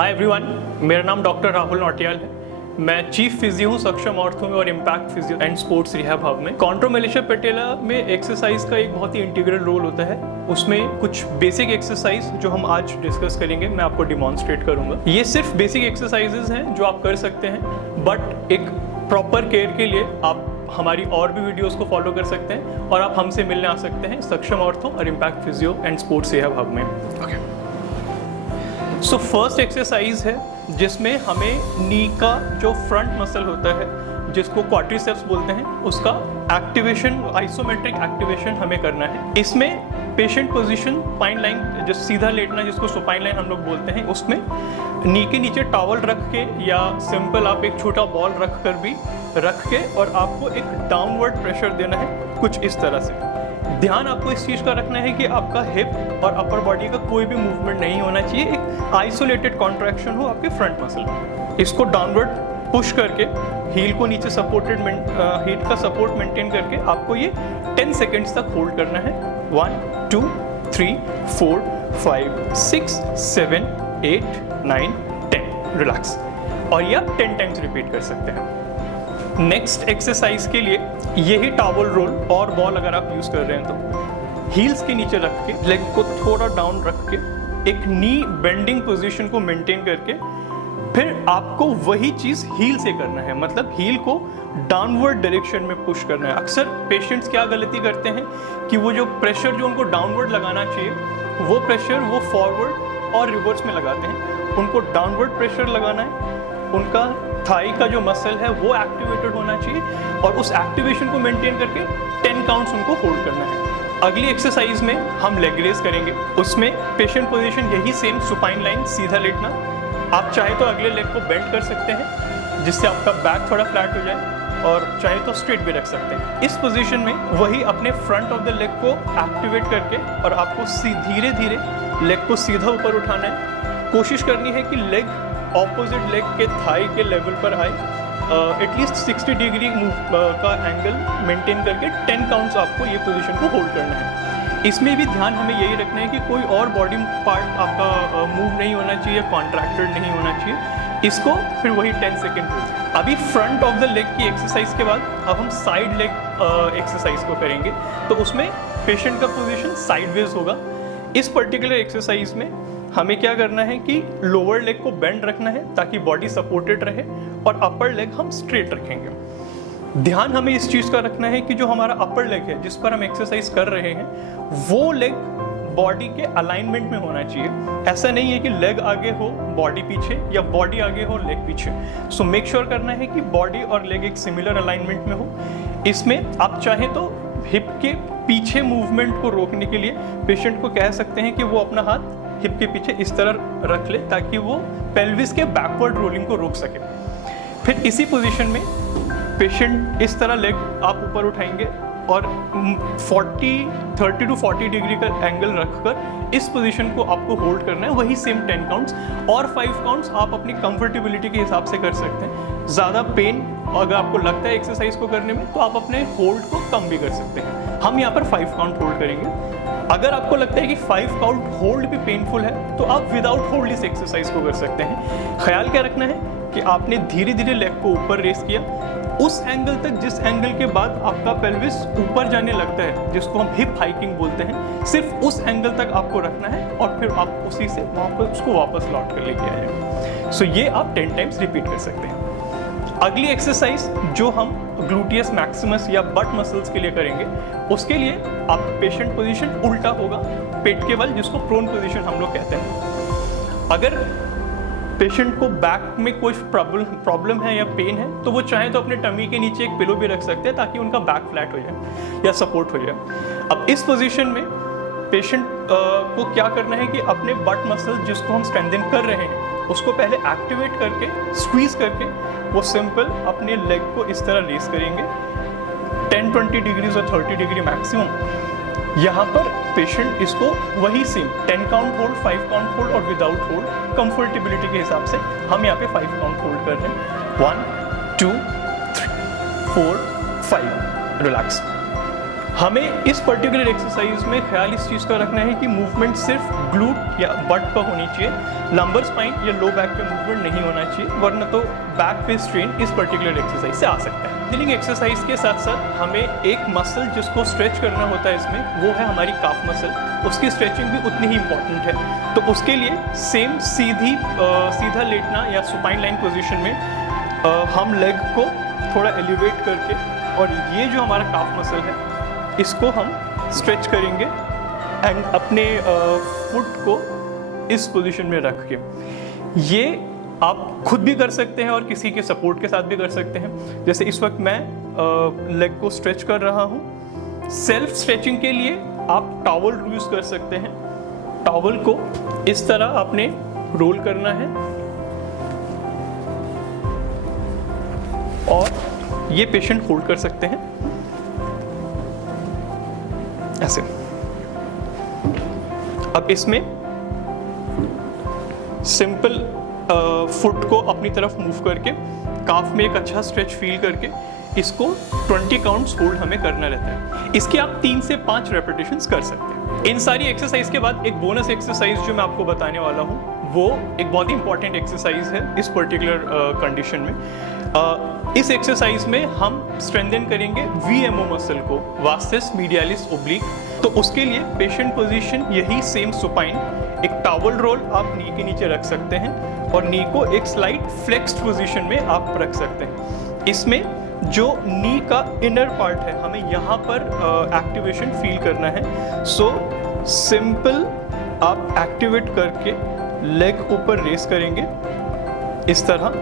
Hi everyone, मेरा नाम doctor Rahul Nautiyal है। मैं चीफ फिजियो हूँ सक्षम ऑर्थो में और impact physio and sports rehab hub में। कॉन्ट्रोमेलेशिया पेटेला में एक्सरसाइज का एक बहुत ही इंटीग्रल रोल होता है। उसमें कुछ बेसिक एक्सरसाइज जो हम आज डिस्कस करेंगे, मैं आपको डिमॉन्स्ट्रेट करूंगा। ये सिर्फ बेसिक एक्सरसाइजेज हैं जो आप कर सकते हैं, बट एक प्रॉपर केयर के लिए आप हमारी और भी वीडियोस को फॉलो कर सकते हैं और आप हमसे मिलने आ सकते हैं सक्षम ऑर्थो और impact physio and sports rehab hub में। सो फर्स्ट एक्सरसाइज है जिसमें हमें नी का जो फ्रंट मसल होता है, जिसको क्वाड्रिसेप्स बोलते हैं, उसका एक्टिवेशन, आइसोमेट्रिक एक्टिवेशन हमें करना है। इसमें पेशेंट पोजीशन पाइन लाइन, जो सीधा लेटना जिसको सुपाइन लाइन हम लोग बोलते हैं, उसमें नी के नीचे टॉवल रख के या सिंपल आप एक छोटा बॉल रख कर भी रख के और आपको एक डाउनवर्ड प्रेशर देना है, कुछ इस तरह से। ध्यान आपको इस चीज़ का रखना है कि आपका हिप और अपर बॉडी का कोई भी मूवमेंट नहीं होना चाहिए, एक आइसोलेटेड कॉन्ट्रैक्शन हो आपके फ्रंट मसल में। इसको डाउनवर्ड पुश करके हील को नीचे सपोर्टेड हील का सपोर्ट मेंटेन करके आपको ये 10 सेकेंड्स तक होल्ड करना है। 1 2 3 4 5 6 7 8 9 10 रिलैक्स, और ये आप 10 टाइम्स रिपीट कर सकते हैं। नेक्स्ट एक्सरसाइज के लिए यही टॉवल रोल और बॉल अगर आप यूज कर रहे हैं तो हील्स के नीचे रख के लेग को थोड़ा डाउन रख के एक नी बेंडिंग पोजीशन को मेंटेन करके फिर आपको वही चीज हील से करना है, मतलब हील को डाउनवर्ड डायरेक्शन में पुश करना है। अक्सर पेशेंट्स क्या गलती करते हैं कि वो जो प्रेशर जो उनको डाउनवर्ड लगाना चाहिए वो प्रेशर वो फॉरवर्ड और रिवर्स में लगाते हैं। उनको डाउनवर्ड प्रेशर लगाना है, उनका थाई का जो मसल है वो एक्टिवेटेड होना चाहिए और उस एक्टिवेशन को मेंटेन करके 10 काउंट्स उनको होल्ड करना है। अगली एक्सरसाइज में हम लेग रेज करेंगे। उसमें पेशेंट पोजीशन यही सेम, सुपाइन लाइन, सीधा लेटना। आप चाहे तो अगले लेग को बेंड कर सकते हैं जिससे आपका बैक थोड़ा फ्लैट हो जाए, और चाहे तो स्ट्रेट भी रख सकते हैं। इस पोजीशन में वही अपने फ्रंट ऑफ द लेग को एक्टिवेट करके और आपको धीरे धीरे लेग को सीधा ऊपर उठाना है। कोशिश करनी है कि लेग ऑपोजिट लेग के थाई के लेवल पर आए, एटलीस्ट 60 डिग्री का एंगल मेंटेन करके 10 काउंट्स आपको ये पोजीशन को होल्ड करना है। इसमें भी ध्यान हमें यही रखना है कि कोई और बॉडी पार्ट आपका मूव नहीं होना चाहिए, कॉन्ट्रैक्टेड नहीं होना चाहिए। इसको फिर वही 10 सेकेंड। अभी फ्रंट ऑफ द लेग की एक्सरसाइज के बाद अब हम साइड लेग एक्सरसाइज को करेंगे। तो उसमें पेशेंट का पोजीशन साइडवेज होगा। इस पर्टिकुलर एक्सरसाइज में हमें क्या करना है कि लोअर लेग को बेंड रखना है ताकि बॉडी सपोर्टेड रहे, और अपर लेग हम स्ट्रेट रखेंगे। ध्यान हमें इस चीज़ का रखना है कि जो हमारा अपर लेग है जिस पर हम एक्सरसाइज कर रहे हैं वो लेग बॉडी के अलाइनमेंट में होना चाहिए। ऐसा नहीं है कि लेग आगे हो बॉडी पीछे या बॉडी आगे हो लेग पीछे। सो मेक श्योर करना है कि बॉडी और लेग एक सिमिलर अलाइनमेंट में हो। इसमें आप चाहें तो हिप के पीछे मूवमेंट को रोकने के लिए पेशेंट को कह सकते हैं कि वो अपना हाथ हिप के पीछे इस तरह रख ले ताकि वो पेल्विस के बैकवर्ड रोलिंग को रोक सके। फिर इसी पोजीशन में पेशेंट इस तरह लेग आप ऊपर उठाएंगे और 30 टू 40 डिग्री का एंगल रखकर इस पोजीशन को आपको होल्ड करना है, वही सेम 10 काउंट्स, और 5 काउंट्स आप अपनी कंफर्टेबिलिटी के हिसाब से कर सकते हैं। ज़्यादा पेन अगर आपको लगता है एक्सरसाइज को करने में तो आप अपने होल्ड को कम भी कर सकते हैं। हम यहाँ पर 5 काउंट होल्ड करेंगे। अगर आपको लगता है कि 5 काउंट होल्ड भी पेनफुल है तो आप विदाउट होल्ड इस एक्सरसाइज को कर सकते हैं। ख्याल क्या रखना है कि आपने धीरे धीरे लेग को ऊपर रेस किया, उस एंगल तक जिस एंगल के बाद आपका पेल्विस ऊपर जाने लगता है, जिसको हम हिप हाइकिंग बोलते हैं, सिर्फ उस एंगल तक आपको रखना है और फिर आप उसी से उसको वापस लौट कर लेके आए। सो ये आप 10 टाइम्स रिपीट कर सकते हैं। अगली एक्सरसाइज जो हम ग्लूटियस मैक्सिमस या बट मसल्स के लिए करेंगे, उसके लिए आप पेशेंट पोजीशन उल्टा होगा, पेट के बल, जिसको प्रोन पोजीशन हम लोग कहते हैं। अगर पेशेंट को बैक में कोई प्रॉब्लम है या पेन है तो वो चाहे तो अपने टमी के नीचे एक पिलो भी रख सकते हैं ताकि उनका बैक फ्लैट हो जाए या सपोर्ट हो जाए। अब इस पोजीशन में पेशेंट को क्या करना है कि अपने बट मसल जिसको हम स्ट्रेंथन कर रहे हैं उसको पहले एक्टिवेट करके स्क्वीज करके वो सिंपल अपने लेग को इस तरह रेस करेंगे 10-20 डिग्रीज और 30 डिग्री मैक्सिमम। यहाँ पर पेशेंट इसको वही same 10 count hold, 5 count hold और विदाउट होल्ड कंफर्टेबिलिटी के हिसाब से हम यहाँ पे 5 काउंट होल्ड कर रहे हैं। 1 2 3 4 5 रिलैक्स। हमें इस पर्टिकुलर एक्सरसाइज में ख्याल इस चीज़ का रखना है कि मूवमेंट सिर्फ ग्लूट या बट पर होनी चाहिए, लंबर स्पाइन या लो बैक पे मूवमेंट नहीं होना चाहिए, वरना तो बैक पे स्ट्रेन इस पर्टिकुलर एक्सरसाइज से आ सकता है। स्ट्रेचिंग एक्सरसाइज के साथ साथ हमें एक मसल जिसको स्ट्रेच करना होता है इसमें, वो है हमारी काफ मसल, उसकी स्ट्रेचिंग भी उतनी ही इंपॉर्टेंट है। तो उसके लिए सेम सीधा लेटना या सुपाइन लाइन पोजिशन में हम लेग को थोड़ा एलिवेट करके, और ये जो हमारा काफ मसल है इसको हम स्ट्रेच करेंगे एंड अपने फुट को इस पोजीशन में रख के। ये आप खुद भी कर सकते हैं और किसी के सपोर्ट के साथ भी कर सकते हैं। जैसे इस वक्त मैं लेग को स्ट्रेच कर रहा हूँ। सेल्फ स्ट्रेचिंग के लिए आप टॉवल यूज कर सकते हैं। टॉवल को इस तरह आपने रोल करना है और ये पेशेंट होल्ड कर सकते हैं ऐसे। अब इसमें सिंपल फुट को अपनी तरफ मूव करके काफ में एक अच्छा स्ट्रेच फील करके इसको 20 काउंट्स होल्ड हमें करना रहता है। इसके आप 3 से 5 रेपिटेशंस कर सकते हैं। इन सारी एक्सरसाइज के बाद एक बोनस एक्सरसाइज जो मैं आपको बताने वाला हूँ, वो एक बहुत ही इंपॉर्टेंट एक्सरसाइज है इस पर्टिकुलर कंडीशन में। इस एक्सरसाइज में हम स्ट्रेंथन करेंगे VMO मसल को, वास्टिस मीडियालिस ओब्लिक। तो उसके लिए पेशेंट पोजीशन यही सेम सुपाइन, एक टॉवल रोल आप नी के नीचे रख सकते हैं और नी को एक स्लाइट फ्लेक्स्ड पोजीशन में आप रख सकते हैं। इसमें जो नी का इनर पार्ट है हमें यहाँ पर एक्टिवेशन फील करना है। सो सिंपल आप एक्टिवेट करके लेग ऊपर रेस करेंगे इस तरह,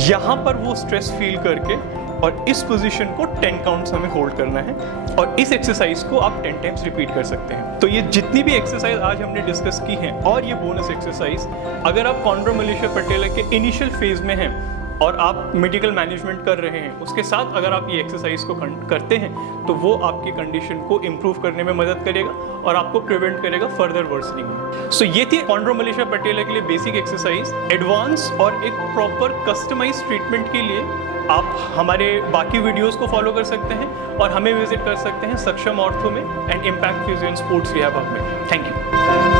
यहाँ पर वो स्ट्रेस फील करके, और इस पोजीशन को 10 काउंट्स हमें होल्ड करना है। और इस एक्सरसाइज को आप 10 टाइम्स रिपीट कर सकते हैं। तो ये जितनी भी एक्सरसाइज आज हमने डिस्कस की हैं और ये बोनस एक्सरसाइज, अगर आप कॉन्ड्रोमलेशिया पैटेला के इनिशियल फेज में हैं और आप मेडिकल मैनेजमेंट कर रहे हैं, उसके साथ अगर आप ये एक्सरसाइज को करते हैं तो वो आपकी कंडीशन को इम्प्रूव करने में मदद करेगा और आपको प्रिवेंट करेगा फर्दर वर्सनिंग। सो ये थी कॉन्ड्रोमलेशिया पैटेला के लिए बेसिक एक्सरसाइज। एडवांस और एक प्रॉपर कस्टमाइज ट्रीटमेंट के लिए आप हमारे बाकी वीडियोस को फॉलो कर सकते हैं और हमें विजिट कर सकते हैं सक्षम ऑर्थो में and impact physio and sports rehab में। Thank you.